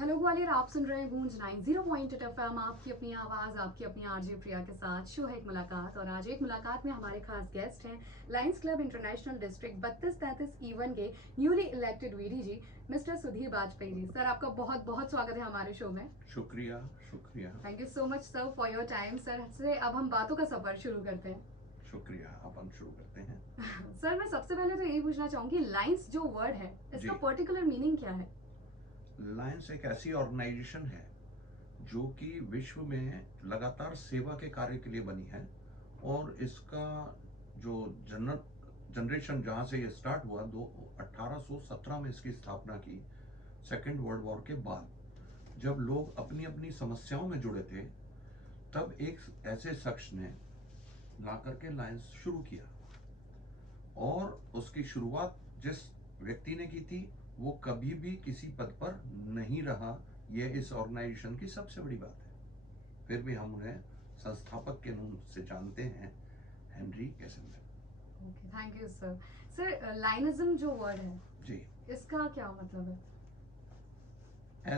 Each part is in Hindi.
हेलो ग्वालियर, आप सुन रहे हैं गूंज 90.8 एफएम। आपकी अपनी आवाज, आपकी अपनी आरजे प्रिया के साथ शो है एक मुलाकात। और आज एक मुलाकात में हमारे खास गेस्ट हैं Lions club international district 32-33 even के न्यूली इलेक्टेड वीडी जी, मिस्टर सुधीर बाजपेयी जी। सर, आपका बहुत बहुत स्वागत है हमारे शो में। शुक्रिया शुक्रिया। Thank you so much sir for your time. Sir से अब हम बातों का सफर शुरू करते हैं। शुक्रिया, अब हम शुरू करते हैं। सर, मैं सबसे पहले तो यही पूछना चाहूंगी, लायंस जो वर्ड है इसका जी, पर्टिकुलर मीनिंग क्या है? लायंस एक ऐसी ऑर्गेनाइजेशन है जो कि विश्व में लगातार सेवा के कार्य के लिए बनी है। और इसका जो जनरेशन जहाँ से ये स्टार्ट हुआ, दो 1817 में इसकी स्थापना की, सेकेंड वर्ल्ड वॉर के बाद, जब लोग अपनी अपनी समस्याओं में जुड़े थे, तब एक ऐसे शख्स ने ला करके लायंस शुरू किया। और उसकी शुरुआत जिस व्यक्ति ने की थी, वो कभी भी किसी पद पर नहीं रहा। यह इस ऑर्गेनाइजेशन की सबसे बड़ी बात है। फिर भी हम उन्हें संस्थापक के नाम से जानते हैं, हेनरी कैसेंजर। Okay, thank you sir. Sir, लाइनिज्म जो वर्ड है जी, इसका क्या मतलब है?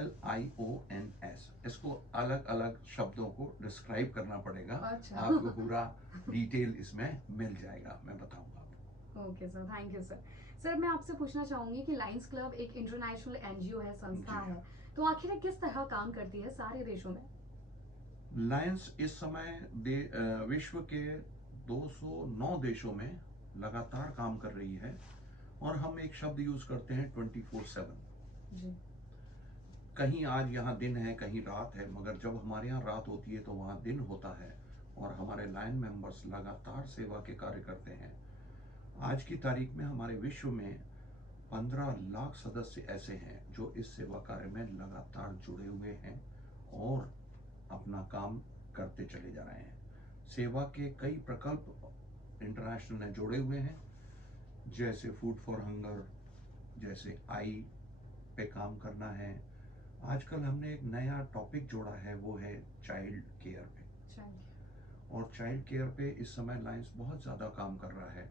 LIONS, इसको अलग अलग शब्दों को डिस्क्राइब करना पड़ेगा। अच्छा। आपको पूरा डिटेल इसमें मिल जाएगा, मैं बताऊंगा आपको। Okay sir, thank you sir. Sir, मैं आपसे पूछना चाहूंगी कि लायंस क्लब एक इंटरनेशनल एनजीओ है, संस्था जी, है, तो आखिर ये किस तरह काम करती है सारे देशों में? लायंस इस समय विश्व के 209 देशों में लगातार काम कर रही है। और हम एक शब्द यूज करते हैं, 24/7। जी। कहीं आज यहाँ दिन है, कहीं रात है, मगर जब हमारे यहाँ रात होती है तो वहाँ दिन होता है। और हमारे लायन मेंबर्स लगातार सेवा के कार्य करते हैं। आज की तारीख में हमारे विश्व में 15 लाख सदस्य ऐसे हैं जो इस सेवा कार्य में लगातार जुड़े हुए हैं और अपना काम करते चले जा रहे हैं। सेवा के कई प्रकल्प इंटरनेशनल में जोड़े हुए हैं, जैसे फूड फॉर हंगर, जैसे आई पे काम करना है। आजकल हमने एक नया टॉपिक जोड़ा है, वो है चाइल्ड केयर पे। चलिए। और चाइल्ड केयर पे इस समय लायंस बहुत ज़्यादा काम कर रहा है।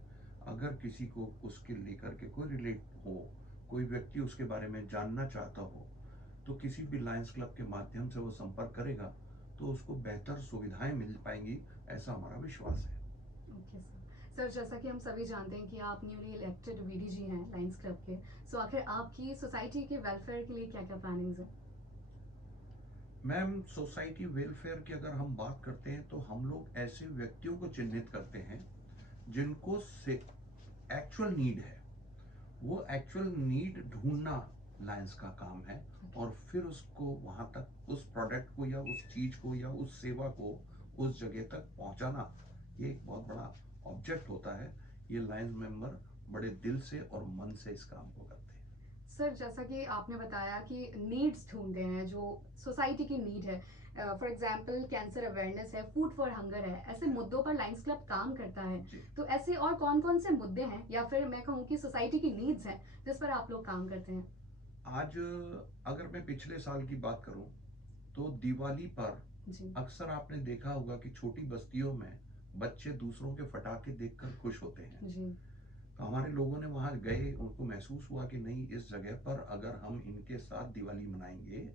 अगर किसी को उसके लेकर के कोई रिलेट हो, कोई व्यक्ति उसके बारे में जानना चाहता हो, तो किसी भी लायंस क्लब के माध्यम से वो संपर्क करेगा तो उसको बेहतर सुविधाएं मिल पाएंगी, ऐसा हमारा विश्वास है। Okay sir. सर, जैसा कि हम सभी जानते हैं कि आप न्यूली इलेक्टेड वीडीजी हैं लायंस क्लब के, सो आखिर आपकी सोसाइटी के वेलफेयर के लिए क्या क्या प्लानिंग्स हैं? मैम, सोसाइटी वेलफेयर की अगर हम बात करते हैं तो हम लोग ऐसे व्यक्तियों को चिन्हित करते हैं जिनको से एक्चुअल नीड है। वो एक्चुअल नीड ढूंढना लायंस का काम है। और फिर उसको वहां तक, उस प्रोडक्ट को या उस चीज को या उस सेवा को उस जगह तक पहुंचाना, ये एक बहुत बड़ा ऑब्जेक्ट होता है। ये लायंस मेंबर बड़े दिल से और मन से इस काम को करते हैं। सर, जैसा कि आपने बताया कि नीड्स ढूंढते हैं जो सोसाइटी की नीड है, फॉर एग्जांपल कैंसर अवेयरनेस है, फूड फॉर हंगर है, ऐसे जी, मुद्दों पर लायंस क्लब काम करता है। जी। तो ऐसे और कौन कौन से मुद्दे हैं, या फिर मैं कहूँ कि सोसाइटी की नीड्स हैं जिस पर आप लोग काम करते हैं? आज अगर मैं पिछले साल की बात करूं, तो दिवाली पर जी। अक्सर आपने देखा होगा कि छोटी बस्तियों में बच्चे दूसरों के फटाके देखकर खुश होते हैं। जी। तो हमारे लोगों ने वहां गए, उनको महसूस हुआ कि नहीं, इस जगह पर अगर हम इनके साथ दिवाली मनाएंगे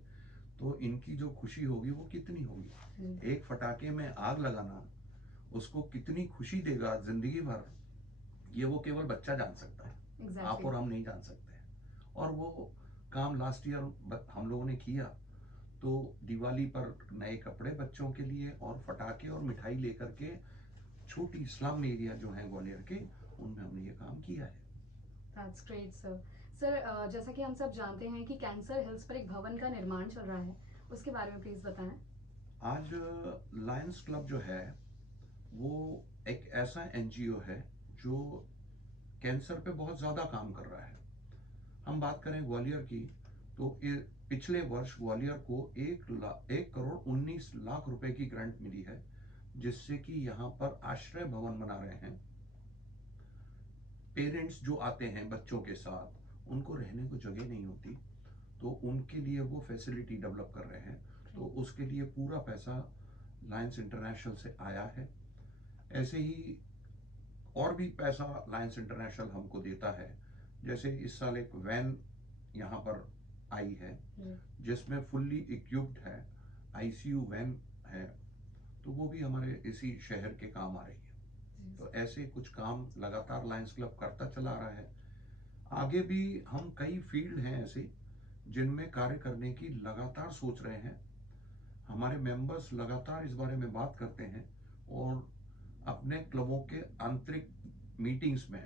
तो इनकी जो खुशी होगी वो कितनी जी। होगी। एक फटाके में आग लगाना उसको कितनी खुशी देगा जिंदगी भर, ये वो केवल बच्चा जान सकता है। आप एग्जैक्टली। और हम नहीं जान सकते हैं। और वो काम लास्ट ईयर हम लोगों ने किया। तो दिवाली पर नए कपड़े बच्चों के लिए और फटाके और मिठाई लेकर के छोटी स्लम एरिया जो है ग्वालियर के, उनमें हमने ये काम किया है। That's great sir. सर, जैसा कि हम सब जानते हैं कि कैंसर हिल्स पर एक भवन का निर्माण चल रहा है, उसके बारे में प्लीज बताएं। आज लायंस क्लब जो है वो एक ऐसा एनजीओ है जो कैंसर पे बहुत ज़्यादा काम कर रहा है। हम बात करें ग्वालियर की, तो पिछले वर्ष ग्वालियर को 1 करोड़ 19 लाख रुपए की ग्रांट मिली है, जिससे कि यहाँ पर आश्रय भवन बना रहे हैं। पेरेंट्स जो आते हैं बच्चों के साथ, उनको रहने को जगह नहीं होती, तो उनके लिए वो फैसिलिटी डेवलप कर रहे हैं। तो उसके लिए पूरा पैसा लायंस इंटरनेशनल से आया है। ऐसे ही और भी पैसा लायंस इंटरनेशनल हमको देता है। जैसे इस साल एक वैन यहाँ पर आई है जी, जिसमें फुल्ली इक्विप्ड है, आईसीयू वैन है, तो वो भी हमारे इसी शहर के काम आ रही है। जी, तो ऐसे कुछ काम लगातार लायंस क्लब करता चला आ रहा है। आगे भी हम कई फील्ड हैं ऐसे जिनमें कार्य करने की लगातार सोच रहे हैं। हमारे मेंबर्स लगातार इस बारे में बात करते हैं और अपने क्लबों के आंतरिक मीटिंग्स में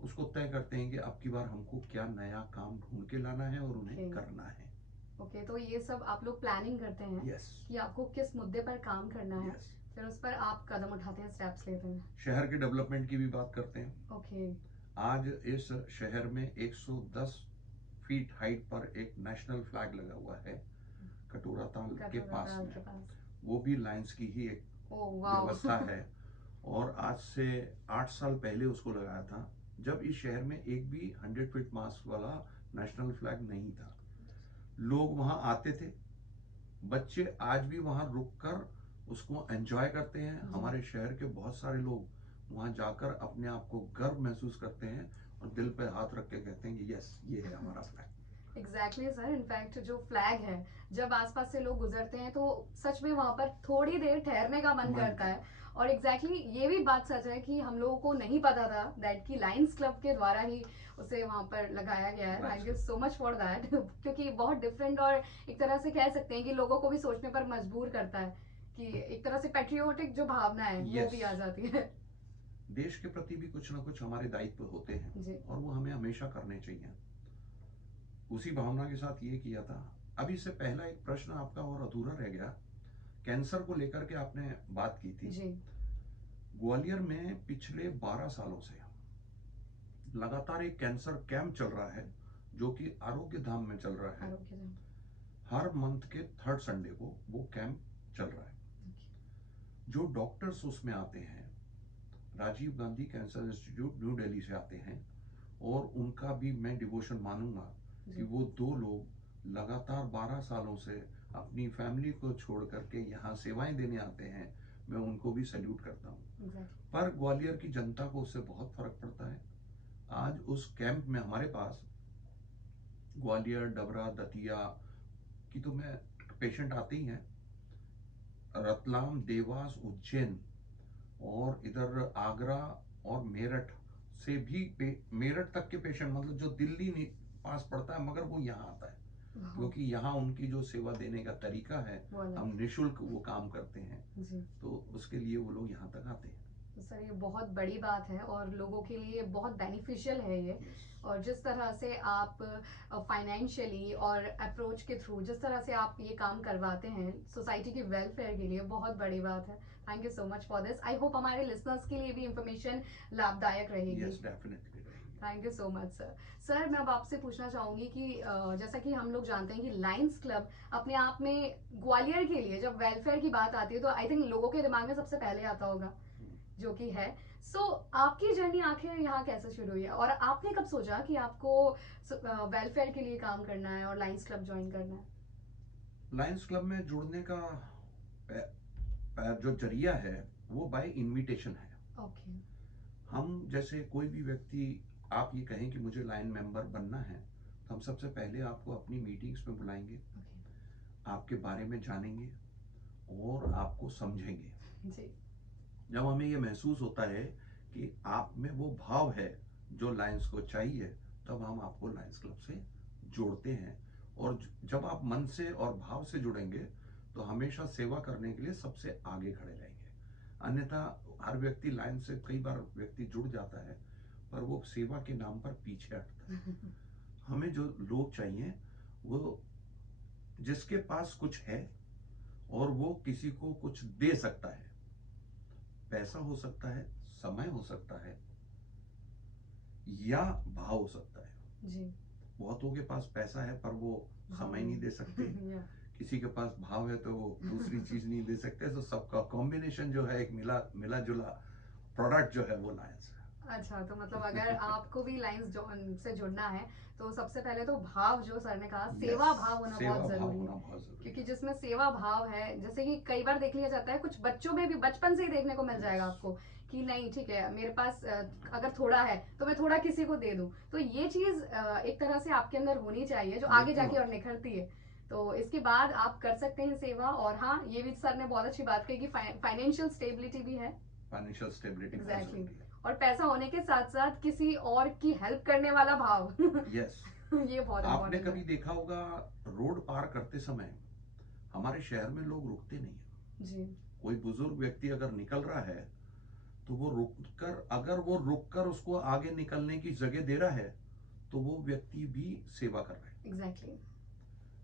उसको तय करते हैं कि अब की बार हमको क्या नया काम ढूंढ के लाना है और उन्हें ओके। करना है। ओके, तो ये सब आप लोग प्लानिंग करते हैं यस, कि आपको किस मुद्दे पर काम करना है, यस। फिर उस पर आप कदम उठाते हैं, स्टेप्स लेते हैं। शहर के डेवलपमेंट की भी बात करते हैं। ओके। आज इस शहर में 110 फीट हाइट पर एक नेशनल फ्लैग लगा हुआ है कटोरा ताल के कटोरा पास दाल में। के पास। वो भी लायंस की ही एक ओह वाओ। व्यवस्था है। और आज से 8 साल पहले उसको लगाया था जब इस शहर में एक भी 100 फीट मास्क वाला नेशनल फ्लैग नहीं था। लोग वहां आते थे, बच्चे आज भी वहां रुककर उसको एंजॉय करते हैं। जी। हमारे शहर के बहुत सारे लोग वहां जाकर अपने आप को गर्व महसूस करते हैं और दिल पे हाथ रख के कहते हैं कि यस, ये है हमारा फ्लैग। एग्जैक्टली सर, इनफैक्ट जो फ्लैग है, जब आसपास से लोग गुजरते हैं तो सच में वहां पर थोड़ी देर ठहरने का मन मन करता है। करता है। और एग्जैक्टली ये भी बात सच है कि हम लोगों को नहीं पता था दैट कि लायंस क्लब के द्वारा ही उसे वहां पर लगाया गया है। Lions thank you Club। So much for that. क्योंकि बहुत डिफरेंट और एक तरह से कह सकते हैं कि लोगों को भी सोचने पर मजबूर करता है कि एक तरह से पेट्रियोटिक जो भावना है वो यस, भी आ जाती है। देश के प्रति भी कुछ ना कुछ हमारे दायित्व होते हैं जी, और वो हमें हमेशा करने चाहिए। उसी भावना के साथ ये किया था। अभी से पहला एक प्रश्न आपका और अधूरा रह गया। कैंसर को लेकर के आपने बात की थी। जी। ग्वालियर में पिछले 12 सालों से लगातार एक कैंसर कैंप चल रहा है जो कि आरोग्य धाम में चल रहा है। आरोग्य धाम। हर मंथ के थर्ड संडे को वो कैंप चल रहा है। जो डॉक्टर्स उसमें आते हैं Rajiv Gandhi cancer institute New Delhi से आते हैं और उनका भी मैं डिवोशन मानूंगा कि जी, वो दो लोग लगातार 12 सालों से अपनी फैमिली को छोड़ करके यहाँ सेवाएं देने आते हैं। मैं उनको भी सैल्यूट करता हूँ। एग्जैक्टली। पर ग्वालियर की जनता को उससे बहुत फर्क पड़ता है। आज उस कैंप में हमारे पास ग्वालियर, डबरा, दतिया की तो मैं पेशेंट आते ही हैं, रतलाम, देवास, उज्जैन और इधर आगरा और मेरठ से भी मेरठ तक के पेशेंट, मतलब जो दिल्ली नहीं पास पड़ता है मगर वो यहाँ आता है वाह, क्योंकि यहाँ उनकी जो सेवा देने का तरीका है, वो अलग हम निशुल्क वो काम करते हैं, है। जी। तो उसके लिए वो लोग यहाँ तक आते हैं। तो सर ये बहुत बड़ी बात है और लोगों के लिए बहुत बेनिफिशियल है ये। यस, और जिस तरह से आप फाइनेंशियली और अप्रोच के थ्रू जिस तरह से आप ये काम करवाते हैं सोसाइटी की वेलफेयर के लिए, बहुत बड़ी बात है। Thank you so much for this. I hope हमारे लिसनर्स के लिए भी इंफॉर्मेशन लाभदायक रहेगी। यस, डेफिनेटली रहेगी। Thank you so much sir. Sir मैं अब आपसे पूछना चाहूंगी कि जैसा कि हम लोग जानते हैं कि लायंस क्लब अपने आप में ग्वालियर के लिए जब वेलफेयर की बात आती है तो आई थिंक लोगों के दिमाग में सबसे पहले आता होगा, जो कि है। सो आपकी जर्नी आखिर यहाँ कैसे शुरू हुई है और आपने कब सोचा कि आपको वेलफेयर के लिए काम करना है और लायंस क्लब ज्वाइन करना है? लायंस क्लब में जुड़ने का जो जरिया है वो बाय इनविटेशन है। ओके। हम जैसे कोई भी व्यक्ति, आप ये कहें कि मुझे लाइन मेंबर बनना है, तो हम सबसे पहले आपको अपनी मीटिंग्स में बुलाएंगे, ओके। आपके बारे में जानेंगे और आपको समझेंगे। जी। जब हमें ये महसूस होता है कि आप में वो भाव है जो लायंस को चाहिए, तब हम आपको लायंस क्लब से जोड़ते हैं। और जब आप मन से और भाव से जुड़ेंगे तो हमेशा सेवा करने के लिए सबसे आगे खड़े रहेंगे। अन्यथा हर व्यक्ति लाइन से, कई बार व्यक्ति जुड़ जाता है पर वो सेवा के नाम पर पीछे हटता है। हमें जो लोग चाहिए वो जिसके पास कुछ है और वो किसी को कुछ दे सकता है। पैसा हो सकता है, समय हो सकता है या भाव हो सकता है। जी। बहुतों के पास पैसा है पर वो भाव समय नहीं दे सकते। नहीं। या। किसी के पास भाव है तो वो दूसरी चीज नहीं दे सकते। तो सबका कॉम्बिनेशन जो है, एक मिला मिला जुला प्रोडक्ट जो है वो लायंस अच्छा, तो मतलब अगर है। आपको भी लाइंस से जुड़ना है तो सबसे पहले तो भाव, जो सर ने कहा, यस, सेवा भाव होना सेवा बहुत भाव जरूरी है। होना बहुत जरूरी क्योंकि है। जिसमें सेवा भाव है, जैसे कि कई बार देख लिया जाता है कुछ बच्चों में भी, बचपन से ही देखने को मिल यस, जाएगा आपको कि नहीं ठीक है मेरे पास अगर थोड़ा है तो मैं थोड़ा किसी को दे दूं, तो ये चीज एक तरह से आपके अंदर होनी चाहिए जो आगे बिल्कुल जाके और निखरती है। तो इसके बाद आप कर सकते हैं सेवा। और हाँ, ये भी सर ने बहुत अच्छी बात कही कि फाइनेंशियल स्टेबिलिटी भी है। फाइनेंशियल स्टेबिलिटी बहुत एग्जैक्टली जरूरी है। और पैसा होने के साथ साथ किसी और की हेल्प करने वाला भाव यस। ये बहुत आपने इंपॉर्टेंट है। कभी देखा होगा, रोड पार करते समय हमारे शहर में लोग रुकते नहीं है। जी कोई बुजुर्ग व्यक्ति अगर निकल रहा है तो वो रुककर, अगर वो रुककर उसको आगे निकलने की जगह दे रहा है तो वो व्यक्ति भी सेवा कर रहा है। एग्जैक्टली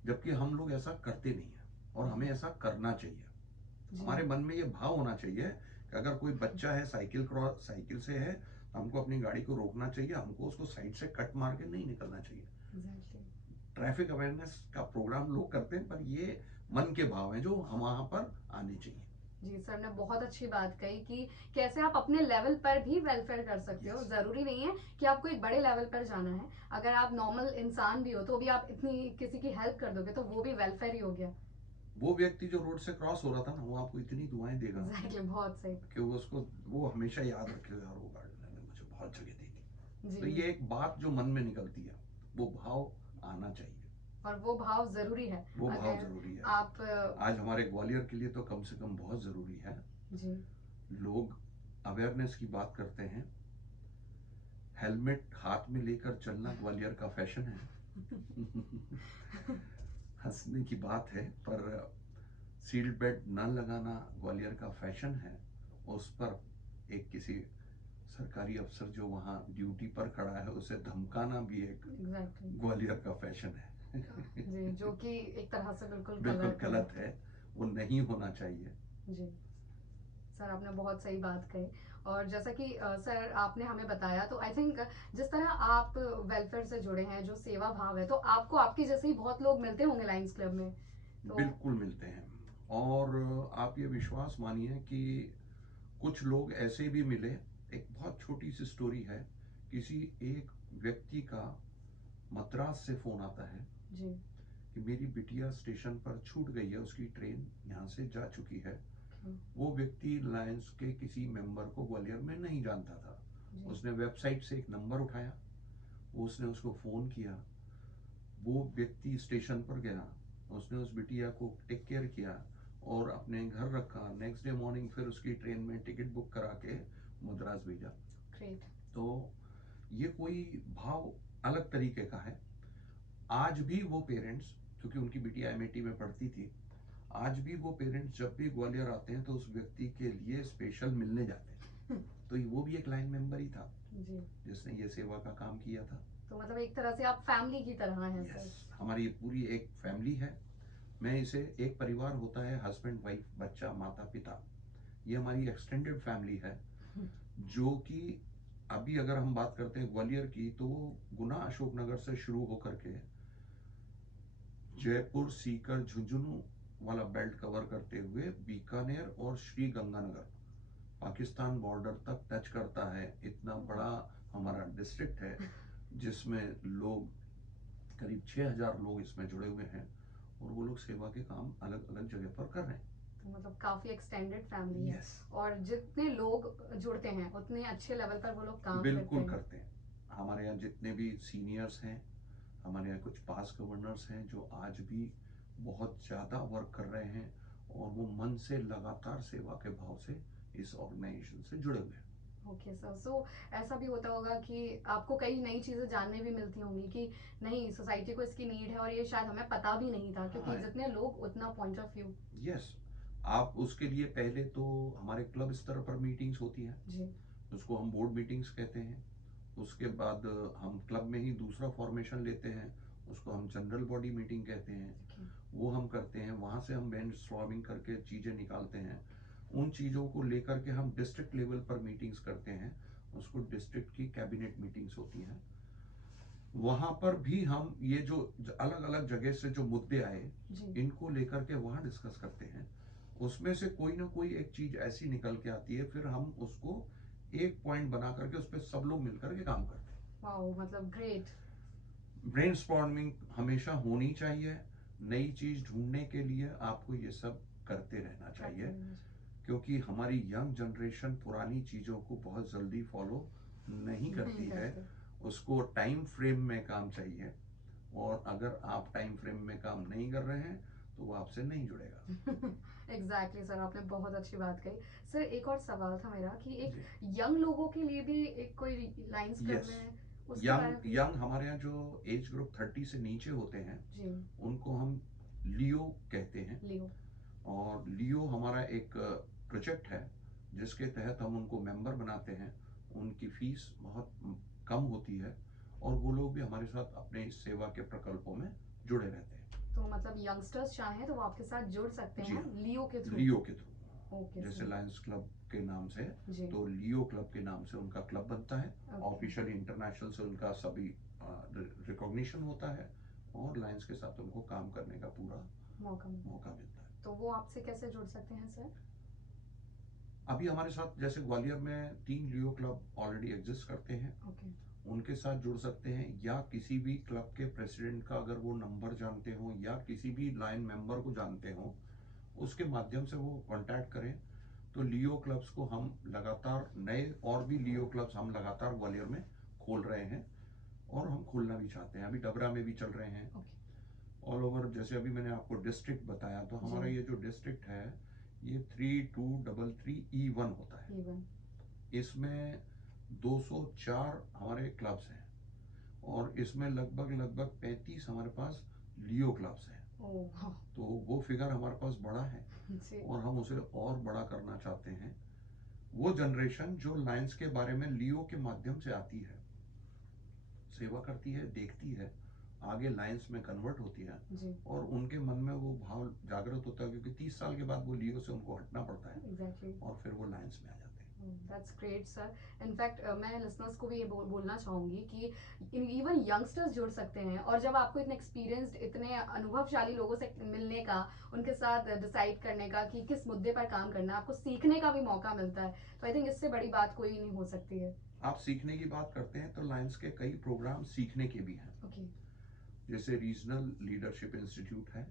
जबकि हम लोग ऐसा करते नहीं है और हमें ऐसा करना चाहिए। जी हमारे मन में ये भाव होना चाहिए कि अगर कोई बच्चा है साइकिल से है तो हमको अपनी गाड़ी को रोकना चाहिए, हमको उसको साइड से कट मार के नहीं निकलना चाहिए। एग्जैक्टली ट्रैफिक अवेयरनेस का प्रोग्राम लोग करते हैं, पर ये मन के भाव हैं जो हम वहां पर आने चाहिए। जी सर ने बहुत अच्छी बात कही कि कैसे आप अपने लेवल पर भी वेलफेयर कर सकते हो। Yes. जरूरी नहीं है कि आपको एक बड़े लेवल पर जाना है। अगर आप नॉर्मल इंसान भी हो तो भी आप इतनी किसी की हेल्प कर दोगे तो वो भी वेलफेयर ही हो गया। वो व्यक्ति जो रोड से क्रॉस हो रहा था ना, वो आपको इतनी दुआएं देगा एग्जैक्टली बहुत सही। कि वो हमेशा याद रखेगा, यार वो गार्डन ने मुझे बहुत जगह दी थी। तो जी ये एक बात जो मन में निकलती है, वो भाव आना चाहिए। और वो भाव जरूरी है। वो भाव अगर जरूरी है। आप आज हमारे ग्वालियर के लिए तो कम से कम बहुत जरूरी है। जी लोग अवेयरनेस की बात करते हैं, हेलमेट हाथ में लेकर चलना ग्वालियर का फैशन है। हंसने की बात है, पर सीट बेल्ट न लगाना ग्वालियर का फैशन है। उस पर एक किसी सरकारी अफसर जो वहाँ ड्यूटी पर खड़ा है उसे धमकाना भी एक एग्जैक्टली ग्वालियर का फैशन है। जी जो कि एक तरह से बिल्कुल बिल्कुल गलत है। गलत है, वो नहीं होना चाहिए। जी सर आपने बहुत सही बात कही। और जैसा कि सर आपने हमें बताया तो आई थिंक जिस तरह आप वेलफेयर से जुड़े हैं, जो सेवा भाव है, तो आपको आपके जैसे ही बहुत लोग मिलते होंगे लायंस क्लब में। तो बिल्कुल मिलते हैं। और आप ये विश्वास मानिए कि कुछ लोग ऐसे भी मिले। एक बहुत छोटी सी स्टोरी है। किसी एक व्यक्ति का मद्रास से फोन आता है जी कि मेरी बिटिया स्टेशन पर छूट गई है, उसकी ट्रेन यहाँ से जा चुकी है। okay, वो व्यक्ति लायंस के किसी मेंबर को ग्वालियर में नहीं जानता था। जी उसने वेबसाइट से एक नंबर उठाया, उसने उसको फोन किया। वो व्यक्ति स्टेशन पर गया, उसने उस बिटिया को टेक केयर किया और अपने घर रखा। नेक्स्ट डे मॉर्निंग फिर उसकी ट्रेन में टिकट बुक करा के मद्रास भेजा। ग्रेट तो ये कोई भाव अलग तरीके का है। आज भी वो पेरेंट्स, क्योंकि उनकी बिटिया एमएटी में पढ़ती थी, आज भी वो पेरेंट्स जब भी ग्वालियर आते हैं तो उस व्यक्ति के लिए स्पेशल मिलने जाते हैं। तो वो भी एक लाइन मेंबर ही था जी जिसने ये सेवा का काम किया था। तो मतलब एक तरह से आप फैमिली की तरह हैं यस, सर। हमारी ये पूरी एक फैमिली है। मैं इसे, एक परिवार होता है, हस्बैंड वाइफ बच्चा माता पिता, ये हमारी एक्सटेंडेड फैमिली है। जो कि अभी अगर हम बात करते हैं ग्वालियर की, तो वो गुना अशोकनगर से शुरू होकर के जयपुर सीकर झुंझुनू वाला बेल्ट कवर करते हुए बीकानेर और श्री गंगानगर पाकिस्तान बॉर्डर तक टच करता है। इतना बड़ा हमारा डिस्ट्रिक्ट है जिसमें लोग, करीब 6000 लोग इसमें जुड़े हुए हैं और वो लोग सेवा के काम अलग अलग जगह पर कर रहे हैं। तो मतलब काफी एक्सटेंडेड फैमिली है। यस, और जितने लोग जुड़ते हैं उतने अच्छे लेवल पर वो लोग काम करते बिल्कुल हैं। करते हैं। हमारे यहाँ जितने भी सीनियर्स हैं, हमारे यहाँ कुछ पास गवर्नर्स हैं जो आज भी बहुत ज़्यादा वर्क कर रहे हैं और वो मन से लगातार सेवा के भाव से इस ऑर्गेनाइजेशन से जुड़े हुए हैं। ओके सर, सो ऐसा भी होता होगा कि आपको कई नई चीजें जानने भी मिलती होंगी कि नहीं सोसाइटी को इसकी नीड है और ये शायद हमें पता भी नहीं था, क्योंकि हाँ, जितने लोग उतना पॉइंट ऑफ व्यू। यस। आप उसके लिए पहले तो हमारे क्लब स्तर पर मीटिंग्स होती हैं, जी उसको हम बोर्ड मीटिंग्स कहते हैं। उसके बाद हम क्लब में ही दूसरा फॉर्मेशन लेते हैं, उसको हम जनरल बॉडी मीटिंग कहते हैं। ओके वो हम करते हैं, वहाँ से हम ब्रेनस्टॉर्मिंग करके चीज़ें निकालते हैं। उन चीज़ों को लेकर के हम डिस्ट्रिक्ट लेवल पर मीटिंग्स करते हैं, उसको डिस्ट्रिक्ट की कैबिनेट मीटिंग्स होती हैं। वहाँ पर भी हम ये जो अलग अलग जगह से जो मुद्दे आए, जी इनको लेकर के वहाँ डिस्कस करते हैं। उसमें से कोई ना कोई एक चीज़ ऐसी निकल के आती है, फिर हम उसको एक पॉइंट बना करके उस पर सब लोग मिलकर के काम करते हैं। वाओ मतलब ग्रेट। ब्रेनस्टॉर्मिंग हमेशा होनी चाहिए। नई चीज ढूंढने के लिए आपको ये सब करते रहना चाहिए। क्योंकि हमारी यंग जनरेशन पुरानी चीज़ों को बहुत जल्दी फॉलो नहीं करती नहीं है। करते। उसको टाइम फ्रेम में काम चाहिए, और अगर आप टाइम फ्रेम में काम नहीं कर रहे हैं तो वो आपसे नहीं जुड़ेगा। एग्जैक्टली सर, आपने बहुत अच्छी बात कही। सर एक और सवाल था मेरा कि एक जी। यंग लोगों के लिए भी एक कोई लायंस क्लब यस। में, उसके बारे में यंग प्लीज। यंग हमारे यहाँ जो एज ग्रुप 30 से नीचे होते हैं, जी। उनको हम लियो कहते हैं। लियो। और लियो हमारा एक प्रोजेक्ट है जिसके तहत हम उनको मेंबर बनाते हैं। उनकी फीस बहुत कम होती है, और वो लोग भी हमारे साथ अपने इस सेवा के प्रकल्पों में जुड़े रहते हैं। तो मतलब यंगस्टर्स चाहें तो वो आपके साथ जुड़ सकते जी हैं हाँ, लियो के थ्रू। लियो के थ्रू। ओके जैसे सर। लायंस क्लब के नाम से, जी। तो लियो क्लब के नाम से उनका क्लब बनता है। ओके। ऑफिशियली इंटरनेशनल से उनका सभी रिकॉग्निशन होता है, और लायंस के साथ उनको काम करने का पूरा मौका मिलता मौका मिलता है। है। तो वो आपसे कैसे जुड़ सकते हैं सर? अभी हमारे साथ जैसे ग्वालियर में 3 लियो क्लब ऑलरेडी एग्जिस्ट करते हैं, ओके। उनके साथ जुड़ सकते हैं, या किसी भी क्लब के प्रेसिडेंट का अगर वो नंबर जानते हो, या किसी भी लाइन मेंबर को जानते हो, उसके माध्यम से वो कांटेक्ट करें। तो लियो क्लब्स को हम लगातार, नए और भी लियो क्लब्स हम लगातार ग्वालियर में खोल रहे हैं, और हम खोलना भी चाहते हैं। अभी डबरा में भी चल रहे हैं, ओके। All over. जैसे अभी मैंने आपको डिस्ट्रिक्ट बताया, तो हमारा जी। ये जो डिस्ट्रिक्ट है, ये 3233E1 होता है। इवन। इसमें 204 हमारे क्लब्स हैं, और इसमें लगभग लगभग 35 हमारे पास लियो क्लब्स हैं। ओह। तो वो फिगर हमारे पास बड़ा है, जी। और हम उसे और बड़ा करना चाहते हैं। वो जनरेशन जो लायंस के बारे में लियो के माध्यम से आती है, सेवा करती है, देखती है, आगे लायंस में कन्वर्ट होती है, जी। और उनके मन में वो भाव जागृत होता है, क्योंकि 30 साल के बाद वो लियो से उनको हटना पड़ता है, एग्जैक्टली। और फिर वो लायंस में आ जाते हैं। That's great sir. इनफैक्ट मैं लिसनर्स को भी ये बोलना चाहूँगी कि इवन यंगस्टर्स जुड़ सकते हैं, और जब आपको इतने एक्सपीरियंस्ड, इतने अनुभवशाली लोगों से मिलने का, उनके साथ डिसाइड करने का कि किस मुद्दे पर काम करना है, आपको सीखने का भी मौका मिलता है, तो आई थिंक इससे बड़ी बात कोई नहीं हो सकती है। आप सीखने की बात करते हैं, तो लायंस के कई प्रोग्राम सीखने के भी हैं। ओके। जैसे रीजनल लीडरशिप इंस्टीट्यूट है,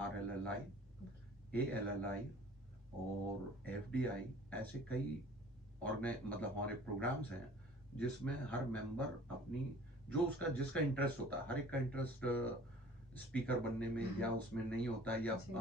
RLLI, ALLI और FDI, ऐसे कई मतलब हमारे प्रोग्राम्स हैं, जिसमें हर मेंबर अपनी, जो उसका जिसका इंटरेस्ट होता है, हर एक का इंटरेस्ट स्पीकर बनने में या उसमें नहीं होता है, या जी।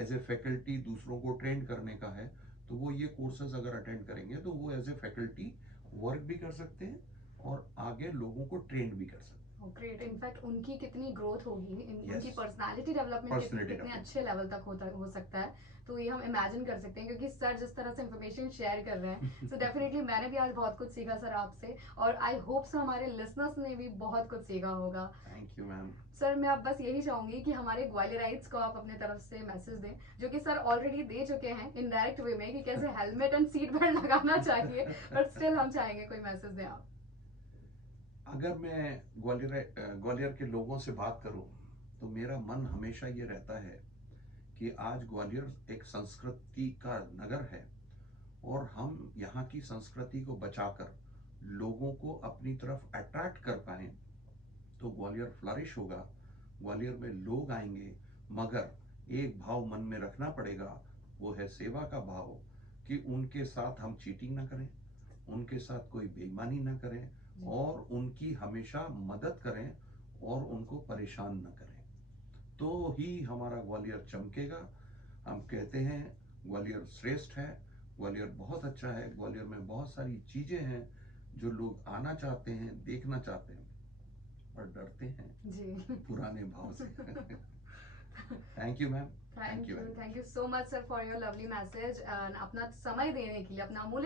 एज ए फैकल्टी दूसरों को ट्रेन करने का है, तो वो ये कोर्सेज अगर अटेंड करेंगे, तो वो एज ए फैकल्टी वर्क भी कर सकते हैं, और आगे लोगों को ट्रेन भी कर सकते ग्रेट। इनफैक्ट उनकी कितनी ग्रोथ होगी, हैं। उनकी यस। पर्सनालिटी डेवलपमेंट पर्सनैलिटी कितने डेवलपमेंट। अच्छे लेवल तक हो सकता है, तो ये हम इमेजिन कर सकते हैं, क्योंकि सर जिस तरह से इंफॉर्मेशन शेयर कर रहे हैं, सो डेफिनेटली मैंने भी आज बहुत कुछ सीखा सर आपसे, और आई होप सो हमारे लिसनर्स ने भी बहुत कुछ सीखा होगा। Thank you ma'am. सर मैं अब बस यही चाहूंगी कि हमारे ग्वालियराइट्स को आप अपने तरफ से मैसेज दें, जो कि सर ऑलरेडी दे चुके हैं इनडायरेक्ट वे में, कि कैसे हेलमेट एंड सीट बेल्ट लगाना चाहिए, बट स्टिल हम चाहेंगे कोई मैसेज दें आप। अगर मैं ग्वालियर के लोगों से बात करूं, तो मेरा मन हमेशा ये रहता है कि आज ग्वालियर एक संस्कृति का नगर है, और हम यहाँ की संस्कृति को बचाकर लोगों को अपनी तरफ अट्रैक्ट कर पाएं, तो ग्वालियर फ्लरिश होगा, ग्वालियर में लोग आएंगे। मगर एक भाव मन में रखना पड़ेगा, वो है सेवा का भाव, कि उनके साथ हम चीटिंग ना करें, उनके साथ कोई बेईमानी ना करें, और उनकी हमेशा मदद करें, और उनको परेशान ना करें, तो ही हमारा ग्वालियर चमकेगा। हम कहते हैं ग्वालियर श्रेष्ठ है, ग्वालियर बहुत अच्छा है, ग्वालियर में बहुत सारी चीजें हैं जो लोग आना चाहते हैं, देखना चाहते हैं, पर डरते हैं जी। पुराने भाव से। Thank you ma'am. Thank thank you you, very thank much. You so much sir for your lovely message, अपना समय देने के लिए, अपना अमूल्य